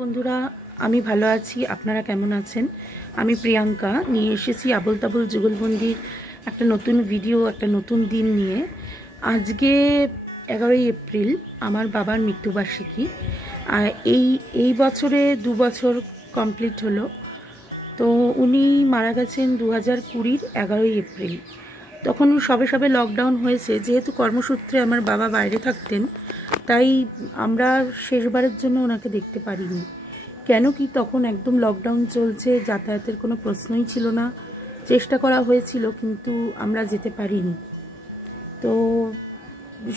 বন্ধুরা, আমি ভালো আছি। আপনারা কেমন আছেন? আমি প্রিয়াঙ্কা নিয়ে এসেছি আবল তাবল যুগলবন্দির একটা নতুন ভিডিও, একটা নতুন দিন নিয়ে। আজকে 11ই এপ্রিল, আমার বাবার মৃত্যুবার্ষিকী। আর এই বছরে 2 বছর কমপ্লিট হলো। তো উনি মারা গেছেন 2020-র 11ই এপ্রিল। তখন সবে সবে লকডাউন হয়েছে। যেহেতু কর্মসূত্রে আমার বাবা বাইরে থাকতেন, তাই আমরা শেষবারের জন্য ওনাকে দেখতে পারিনি। কেন কি, তখন একদম লকডাউন চলছে, যাতায়াতের কোনো প্রশ্নই ছিল না। চেষ্টা করা হয়েছিল, কিন্তু আমরা যেতে পারিনি। তো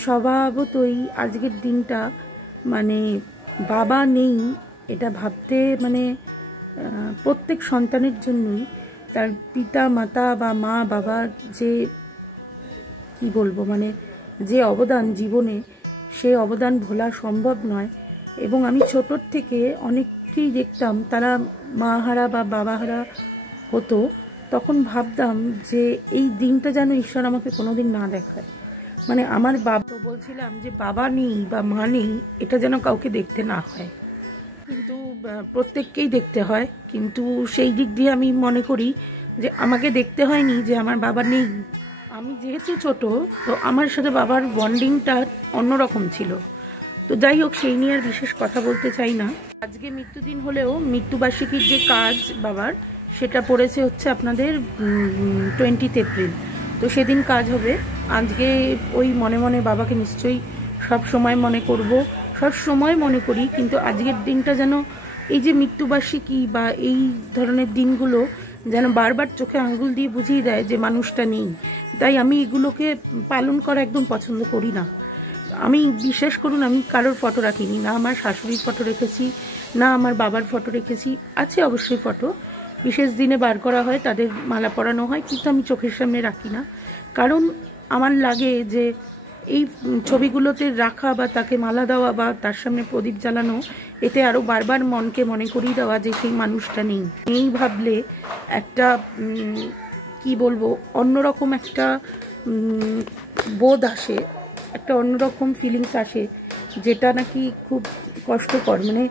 স্বভাবতই আজকের দিনটা, মানে বাবা নেই এটা ভাবতে, মানে প্রত্যেক সন্তানের জন্যই তার পিতা মাতা বা মা বাবার যে কি বলবো, মানে যে অবদান জীবনে, সে অবদান ভোলা সম্ভব নয়। এবং আমি ছোটোর থেকে অনেককেই দেখতাম তারা মা হারা বা বাবা হারা হতো। তখন ভাবতাম যে এই দিনটা যেন ঈশ্বর আমাকে কোনোদিন না দেখায়। মানে আমার বাবা বলছিলাম যে বাবা নেই বা মা নেই, এটা যেন কাউকে দেখতে না হয়। কিন্তু প্রত্যেককেই দেখতে হয়। কিন্তু সেই দিক দিয়ে আমি মনে করি যে আমাকে দেখতে হয়নি যে আমার বাবা নেই। আমি যেহেতু ছোট, তো আমার সাথে বাবার বন্ডিংটা অন্যরকম ছিল। তো যাই হোক, সেই নিয়ে আর বিশেষ কথা বলতে চাই না। আজকে মৃত্যুদিন হলেও মৃত্যুবার্ষিকীর যে কাজ বাবার, সেটা পড়েছে হচ্ছে আপনাদের 20 এপ্রিল। তো সেদিন কাজ হবে। আজকে ওই মনে মনে বাবাকে নিশ্চয়ই সব সময় মনে করব, সব সময় মনে করি। কিন্তু আজকের দিনটা যেন, এই যে মৃত্যুবার্ষিকী বা এই ধরনের দিনগুলো যেন বারবার চোখে আঙ্গুল দিয়ে বুঝিয়ে দেয় যে মানুষটা নেই। তাই আমি এগুলোকে পালন করা একদম পছন্দ করি না। আমি বিশেষ করুন, আমি কারোর ফটো রাখিনি, না আমার শাশুড়ির ফটো রেখেছি, না আমার বাবার ফটো রেখেছি। আছে অবশ্যই ফটো, বিশেষ দিনে বার করা হয়, তাদের মালা পরানো হয়, কিন্তু আমি চোখের সামনে রাখি না। কারণ আমার লাগে যে এই ছবিগুলোতে রাখা বা তাকে মালা দেওয়া বা তার সামনে প্রদীপ জ্বালানো, এতে আরও বারবার মনকে মনে করিয়ে দেওয়া যে সেই মানুষটা নেই। এই ভাবলে একটা কি বলবো, অন্যরকম একটা বোধ আসে, একটা অন্যরকম ফিলিংস আসে, যেটা নাকি খুব কষ্টকর। মানে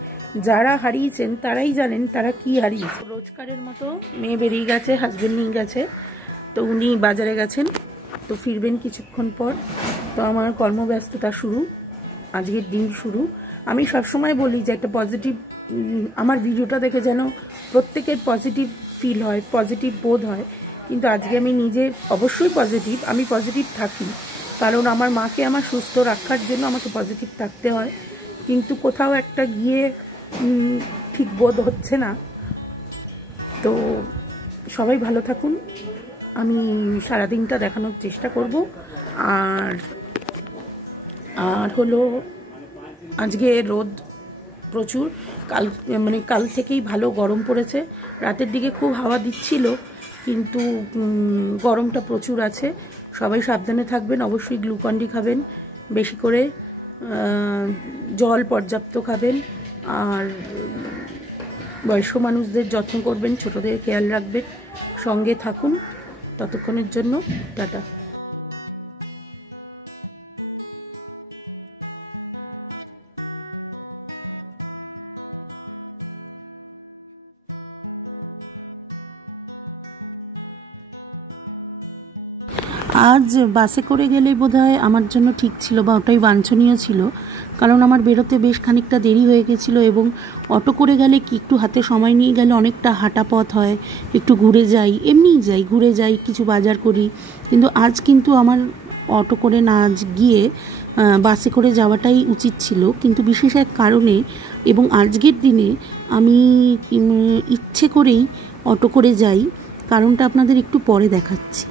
যারা হারিয়েছেন তারাই জানেন তারা কি হারিয়েছে। রোজকারের মতো মেয়ে বেরিয়ে গেছে, হাজবেন্ড নিয়ে গেছে। তো উনি বাজারে গেছেন, তো ফিরবেন কিছুক্ষণ পর। তো আমার কর্মব্যস্ততা শুরু, আজকের দিন শুরু। আমি সবসময় বলি যে একটা পজিটিভ, আমার ভিডিওটা দেখে যেন প্রত্যেকের পজিটিভ ফিল হয়, পজিটিভ বোধ হয়। কিন্তু আজকে আমি নিজে অবশ্যই পজিটিভ, আমি পজিটিভ থাকি, কারণ আমার মাকে আমার সুস্থ রাখার জন্য আমাকে পজিটিভ থাকতে হয়। কিন্তু কোথাও একটা গিয়ে ঠিক বোধ হচ্ছে না। তো সবাই ভালো থাকুন, আমি সারাদিনটা দেখানোর চেষ্টা করব। আর হলো, আজকে রোদ প্রচুর, কাল থেকেই ভালো গরম পড়েছে। রাতের দিকে খুব হাওয়া দিচ্ছিল, কিন্তু গরমটা প্রচুর আছে। সবাই সাবধানে থাকবেন, অবশ্যই গ্লুকন-ডি খাবেন, বেশি করে জল পর্যাপ্ত খাবেন। আর বয়স্ক মানুষদের যত্ন করবেন, ছোটদের খেয়াল রাখবেন। সঙ্গে থাকুন ততক্ষণের জন্য। টাটা। আজ বাসে করে গেলে বোধহয় আমার জন্য ঠিক ছিল, বা ওটাই বাঞ্ছনীয় ছিল। কারণ আমার বেরোতে বেশ খানিকটা দেরি হয়ে গেছিলো। এবং অটো করে গেলে কি, একটু হাতে সময় নিয়ে গেলে অনেকটা হাঁটা পথ হয়, একটু ঘুরে যাই, এমনিই যাই, ঘুরে যাই, কিছু বাজার করি। কিন্তু আজ কিন্তু আমার অটো করে না গিয়ে বাসে করে যাওয়াটাই উচিত ছিল। কিন্তু বিশেষ এক কারণে এবং আজকের দিনে আমি ইচ্ছে করেই অটো করে যাই। কারণটা আপনাদের একটু পরে দেখাচ্ছি।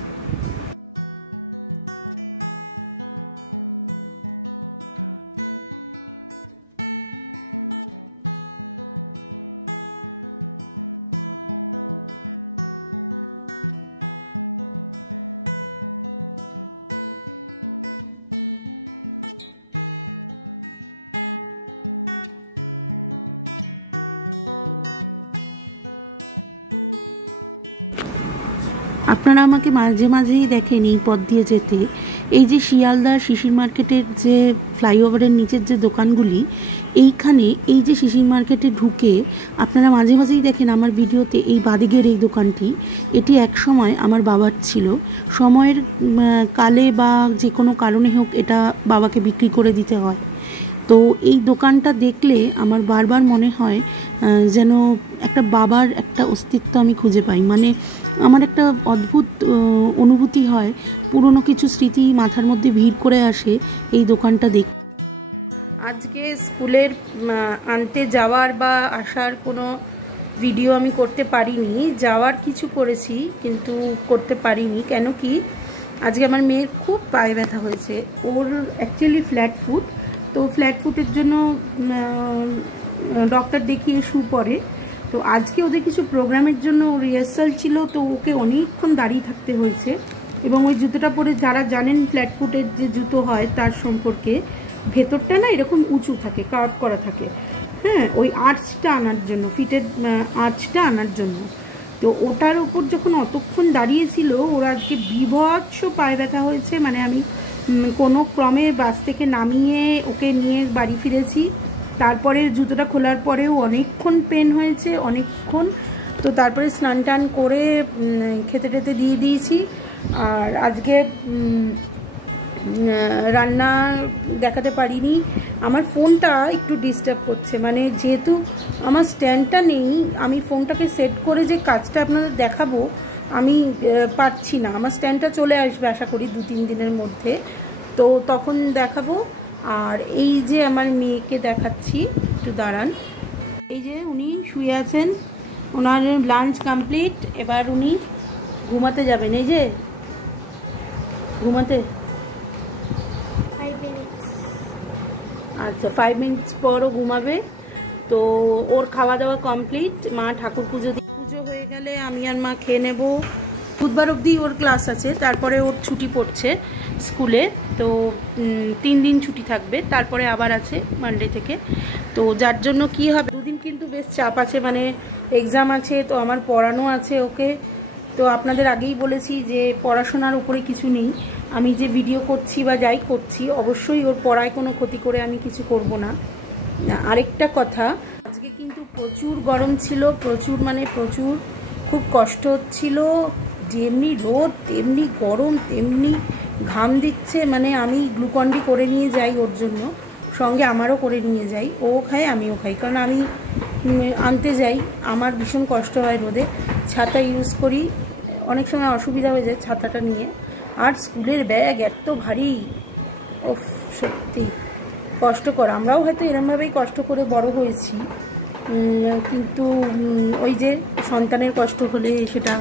আপনারা আমাকে মাঝে মাঝেই দেখেন এই পথ দিয়ে যেতে। এই যে শিয়ালদার শিশির মার্কেটের যে ফ্লাইওভারের নিচের যে দোকানগুলি, এইখানে এই যে শিশির মার্কেটে ঢুকে আপনারা মাঝে মাঝেই দেখেন আমার ভিডিওতে এই বাদিকের এই দোকানটি। এটি এক সময় আমার বাবার ছিল, সময়ের কালে বা যে কোনো কারণে হোক এটা বাবাকে বিক্রি করে দিতে হয়। তো এই দোকানটা দেখলে আমার বারবার মনে হয় যেন একটা বাবার একটা অস্তিত্ব আমি খুঁজে পাই। মানে আমার একটা অদ্ভুত অনুভূতি হয়, পুরনো কিছু স্মৃতি মাথার মধ্যে ভিড় করে আসে এই দোকানটা দেখে। আজকে স্কুলের আনতে যাওয়ার বা আসার কোনো ভিডিও আমি করতে পারিনি। যাওয়ার কিছু করেছি কিন্তু করতে পারিনি, কেন কি আজকে আমার মেয়ের খুব পায়ে ব্যথা হয়েছে। ওর অ্যাকচুয়ালি ফ্ল্যাট ফুট, তো ফ্ল্যাট ফুটের জন্য ডক্টর দেখিয়ে শু পরে। তো আজকে ওদের কিছু প্রোগ্রামের জন্য রিহার্সাল ছিল, তো ওকে অনেকক্ষণ দাঁড়িয়ে থাকতে হয়েছে। এবং ওই জুতোটা পরে যারা জানেন ফ্ল্যাট ফুটের যে জুতো হয় তার সম্পর্কে, ভেতরটা না এরকম উঁচু থাকে, কার্ভ করা থাকে, হ্যাঁ, ওই আর্চটা আনার জন্য, ফিটের আর্চটা আনার জন্য। তো ওটার উপর যখন অতক্ষণ দাঁড়িয়েছিল, ওর আজকে বিভৎস পায়ে ব্যথা হয়েছে। মানে আমি কোনো ক্রমে বাস থেকে নামিয়ে ওকে নিয়ে বাড়ি ফিরেছি। তারপরে জুতোটা খোলার পরেও অনেকক্ষণ পেন হয়েছে, অনেকক্ষণ। তো তারপরে স্নান টান করে খেতে টেতে দিয়ে দিয়েছি। আর আজকে রান্না দেখাতে পারিনি। আমার ফোনটা একটু ডিস্টার্ব করছে, মানে যেহেতু আমার স্ট্যান্ডটা নেই, আমি ফোনটাকে সেট করে যে কাজটা আপনাদের দেখাবো আমি পারছি না। আমার স্ট্যান্ডটা চলে আসবে আশা করি 2-3 দিনের মধ্যে, তো তখন দেখাবো। আর এই যে আমার মেয়েকে দেখাচ্ছি, একটু দাঁড়ান। এই যে উনি শুয়ে আছেন, ওনার লাঞ্চ কমপ্লিট, এবার উনি ঘুমাতে যাবেন। এই যে ঘুমাতে, আচ্ছা 5 মিনিটস পরও ঘুমাবে। তো ওর খাওয়া দাওয়া কমপ্লিট, মা ঠাকুর পুজো হয়ে গেলে আমি আর মা খেয়ে নেব। বুধবার অবধি ওর ক্লাস আছে, তারপরে ওর ছুটি পড়ছে স্কুলে, তো 3 দিন ছুটি থাকবে, তারপরে আবার আছে মানডে থেকে। তো যার জন্য কি হবে, 2 দিন কিন্তু বেশ চাপ আছে, মানে এক্সাম আছে, তো আমার পড়ানো আছে ওকে। তো আপনাদের আগেই বলেছি যে পড়াশোনার উপরে কিছু নেই, আমি যে ভিডিও করছি বা যাই করছি অবশ্যই ওর পড়ায় কোনো ক্ষতি করে আমি কিছু করব না। আরেকটা কথা, আজকে কিন্তু প্রচুর গরম ছিল, প্রচুর মানে প্রচুর, খুব কষ্ট হচ্ছিল। যেমনি রোদ তেমনি গরম, তেমনি ঘাম দিচ্ছে। মানে আমি গ্লুকন্ডি করে নিয়ে যাই ওর জন্য, সঙ্গে আমারও করে নিয়ে যাই, ও খায় আমিও খাই, কারণ আমি আনতে যাই, আমার ভীষণ কষ্ট হয় রোদে। ছাতা ইউজ করি, অনেক সময় অসুবিধা হয়ে যায় ছাতাটা নিয়ে। আর স্কুলের ব্যাগ এত ভারী, ও সত্যি কষ্টকর। আমরাও হয়তো এরমভাবেই কষ্ট করে বড় হয়েছি, কিন্তু ওই যে সন্তানের কষ্ট হলে সেটা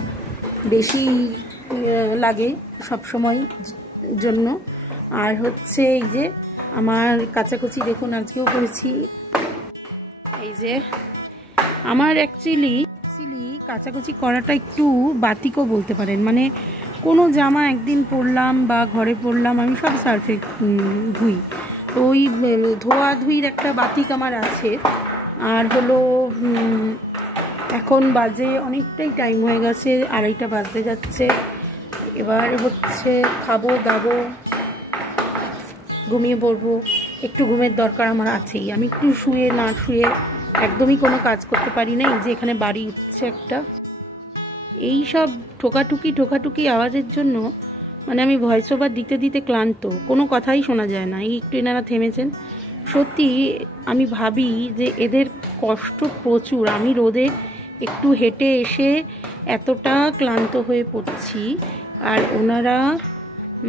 বেশি লাগে সবসময় জন্য। আর হচ্ছে এই যে আমার কাচাকুচি দেখুন আজকেও করেছি। এই যে আমার অ্যাকচুয়ালি কাচাকুচি করাটা একটু বাতিকও বলতে পারেন, মানে কোনো জামা একদিন পরলাম বা ঘরে পরলাম, আমি সব সার্ফে ধুই, তো ওই ধোয়াধুয়ির একটা বাতিক আমার আছে। আর হলো এখন বাজে অনেকটাই টাইম হয়ে গেছে, 2:30 বাজতে যাচ্ছে। এবার হচ্ছে খাবো দাবো, ঘুমিয়ে পড়বো। একটু ঘুমের দরকার আমার আছেই, আমি একটু শুয়ে না শুয়ে একদমই কোনো কাজ করতে পারি না। এই যে এখানে বাড়ি উঠছে একটা, এই সব ঠোকাঠুকি আওয়াজের জন্য মানে আমি ভয়েস ওভার দিতে দিতে ক্লান্ত, কোনো কথাই শোনা যায় না। এই একটু এনারা থেমেছেন। সত্যি আমি ভাবি যে এদের কষ্ট প্রচুর। আমি রোদে একটু হেঁটে এসে এতটা ক্লান্ত হয়ে পড়ছি, আর ওনারা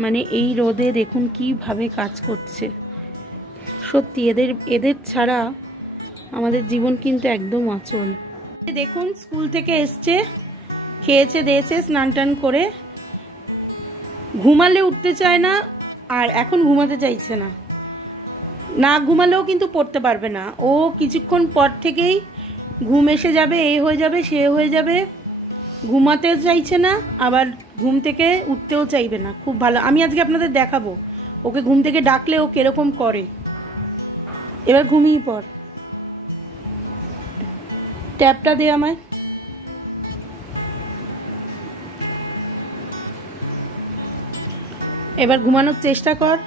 মানে এই রোদে দেখুন কিভাবে কাজ করছে। সত্যি এদের ছাড়া আমাদের জীবন কিন্তু একদম অচল। দেখুন স্কুল থেকে এসছে, খেয়েছে দিয়েছে, স্নান টান করে ঘুমালে উঠতে চায় না, আর এখন ঘুমাতে চাইছে না। না ঘুমালেও কিন্তু পড়তে পারবে না, ও কিছুক্ষণ পর থেকেই ঘুম এসে যাবে, এই হয়ে যাবে সে হয়ে যাবে, ঘুমাতে চাইছে না, আবার ঘুম থেকে উঠতেও চাইবে না। খুব ভালো, আমি আজকে আপনাদের দেখাবো ওকে ঘুম থেকে ডাকলে ও কিরকম করে। এবার ঘুমিয়ে পড়, ট্যাপটা দে আমায়। এবার ঘুমানোর চেষ্টা কর,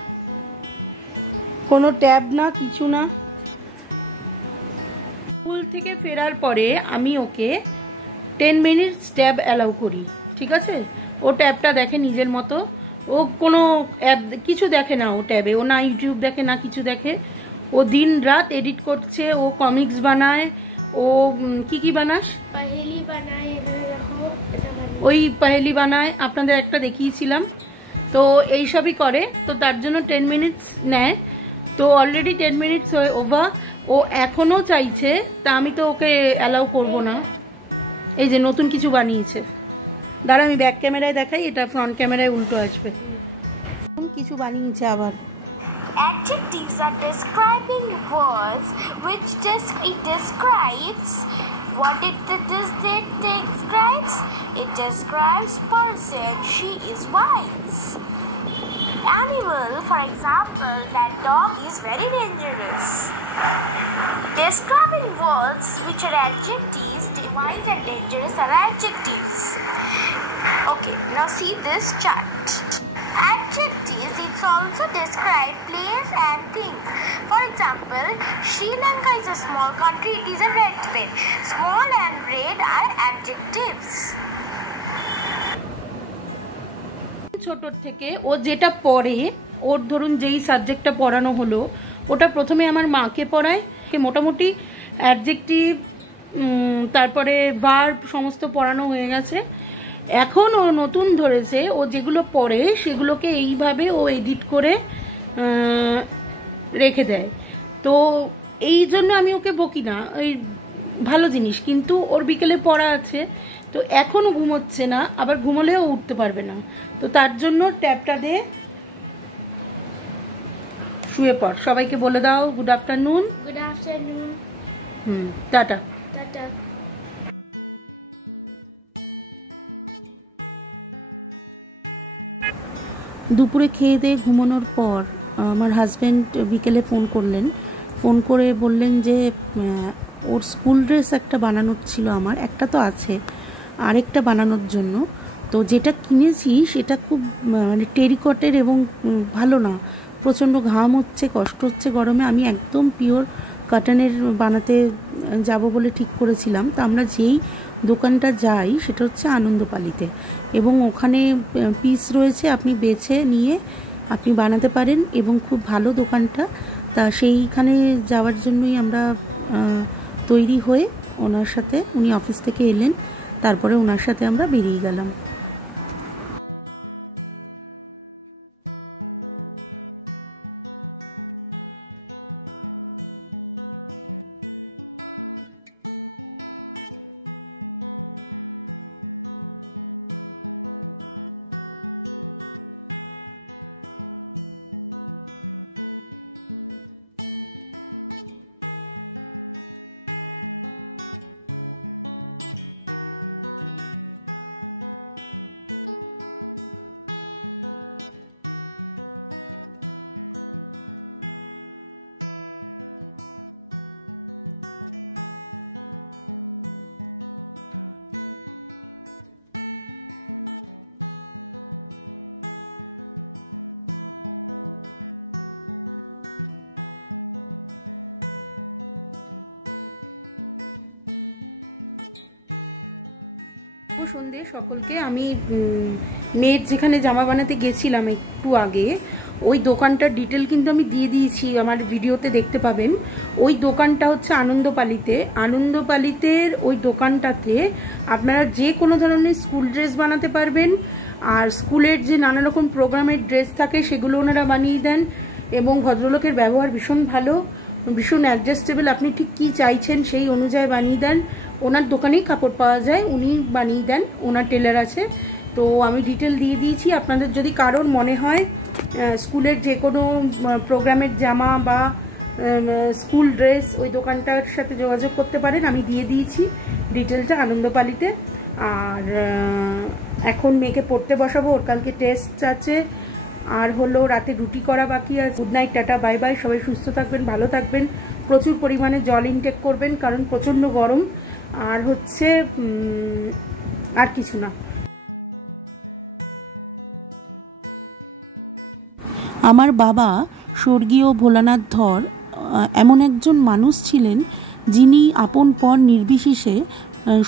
কোনো ট্যাব না, কিছু না। স্কুল থেকে ফেরার পরে আমি ওকে 10 মিনিটস ট্যাব অ্যালাউ করি, ঠিক আছে? ও ট্যাবটা দেখে নিজের মতো, ও কোনো অ্যাপ কিছু দেখে না, ও ট্যাবে ও না ইউটিউব দেখে না কিছু দেখে। ও দিন রাত এডিট করছে, ও কমিক্স বানায়, ও কি বানাস? ওই পাহেলি বানায়, আপনাদের একটা দেখিয়েছিলাম। তো এইসবই করে, তো তার জন্য 10 মিনিটস নেয়। তো অলরেডি 10 মিনিটস ওভার, ও এখনো চাইছে, তা আমি তো ওকে অ্যালাউ করবো না। এই যে নতুন কিছু বানিয়েছে, দাঁড়া আমি ব্যাক ক্যামেরায় দেখাই, এটা ফ্রন্ট ক্যামেরায় উল্টো আসবে। কিছু বানিয়েছে আবার। Adjectives are describing words which it describes. What it describes? It describes person. She is wise. Animal, for example, that dog is very dangerous. Describing words which are adjectives, the wise and dangerous are adjectives. Okay, now see this chart. Adjectives, it's also describe place and things. For example, Sri Lanka is a small country, it is a red pen. Small and red are adjectives. ছোটর থেকে ও যেটা পড়ে, ওর ধরুন যেই সাবজেক্টটা পড়ানো হলো, ওটা প্রথমে আমার মাকে পড়ায়, মোটামুটি অ্যাডজেক্টিভ তারপরে ভার্ব সমস্ত পড়ানো হয়ে গেছে। এখন ও নতুন ধরেছে, ও যেগুলো পড়ে সেগুলোকে এইভাবে ও এডিট করে রেখে দেয়। তো এই জন্য আমি ওকে বকি না, ওই ভালো জিনিস, কিন্তু ওর বিকেলে পড়া আছে, তো এখনও ঘুমোচ্ছে না, আবার ঘুমোলেও উঠতে পারবে না। তো তার জন্য ট্যাবটা দিয়ে শুয়ে পড়। সবাইকে বলে দাও good afternoon. Good afternoon. Tata. দুপুরে খেয়ে দিয়ে ঘুমানোর পর আমার হাজব্যান্ড বিকেলে ফোন করলেন, ফোন করে বললেন যে ওর স্কুল ড্রেস একটা বানানোর ছিল, আমার একটা তো আছে, আরেকটা বানানোর জন্য। তো যেটা কিনেছি সেটা খুব মানে টেরিকটের এবং ভালো না, প্রচণ্ড ঘাম হচ্ছে, কষ্ট হচ্ছে গরমে। আমি একদম পিওর কটনের বানাতে যাব বলে ঠিক করেছিলাম। তো আমরা যেই দোকানটা যাই সেটা হচ্ছে আনন্দপালিতে, এবং ওখানে পিস রয়েছে, আপনি বেছে নিয়ে আপনি বানাতে পারেন, এবং খুব ভালো দোকানটা। তা সেইখানে যাওয়ার জন্যই আমরা তৈরি হয়ে ওনার সাথে, উনি অফিস থেকে এলেন, তারপরে ওনার সাথে আমরা বেরিয়ে গেলাম। সকলকে আমি মেয়ের যেখানে জামা বানাতে গেছিলাম একটু আগে, ওই দোকানটার ডিটেল কিন্তু আমি দিয়ে দিয়েছি, আমার ভিডিওতে দেখতে পাবেন। ওই দোকানটা হচ্ছে আনন্দপালিতে। আনন্দপালিতের ওই দোকানটাতে আপনারা যে কোনো ধরনের স্কুল ড্রেস বানাতে পারবেন, আর স্কুলের যে নানা রকম প্রোগ্রামের ড্রেস থাকে সেগুলো ওনারা বানিয়ে দেন, এবং ভদ্রলোকের ব্যবহার ভীষণ ভালো, ভীষণ অ্যাডজাস্টেবল, আপনি ঠিক কী চাইছেন সেই অনুযায়ী বানিয়ে দেন। ওনার দোকানেই কাপড় পাওয়া যায়, উনি বানিয়ে দেন, ওনার টেলার আছে। তো আমি ডিটেল দিয়ে দিয়েছি, আপনাদের যদি কারোর মনে হয় স্কুলের যে কোনো প্রোগ্রামের জামা বা স্কুল ড্রেস, ওই দোকানটার সাথে যোগাযোগ করতে পারেন, আমি দিয়ে দিয়েছি ডিটেলটা আনন্দপালিতে। আর এখন মেয়েকে পড়তে বসাবো, ওর কালকে টেস্ট আছে, আর হলো রাতে রুটি করা বাকি আছে। Good night, tata, bye bye. সবাই সুস্থ থাকবেন, ভালো থাকবেন, প্রচুর পরিমাণে জল ইনটেক করবেন, কারণ প্রচণ্ড গরম। আর হচ্ছে আর কিছু না। আমার বাবা স্বর্গীয় ভোলানাথ ধর এমন একজন মানুষ ছিলেন যিনি আপন পর নির্বিশেষে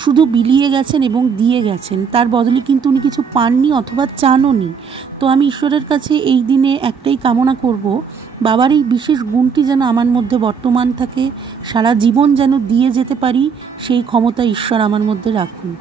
শুধু বিলিয়ে গেছেন এবং দিয়ে গেছেন, তার বদলে কিন্তু উনি কিছু পাননি অথবা চানওনি। তো আমি ঈশ্বরের কাছে এই দিনে একটাই কামনা করব, বাবার এই বিশেষ গুণটি যেন আমার মধ্যে বর্তমান থাকে, সারা জীবন যেন দিয়ে যেতে পারি, সেই ক্ষমতা ঈশ্বর আমার মধ্যে রাখুন।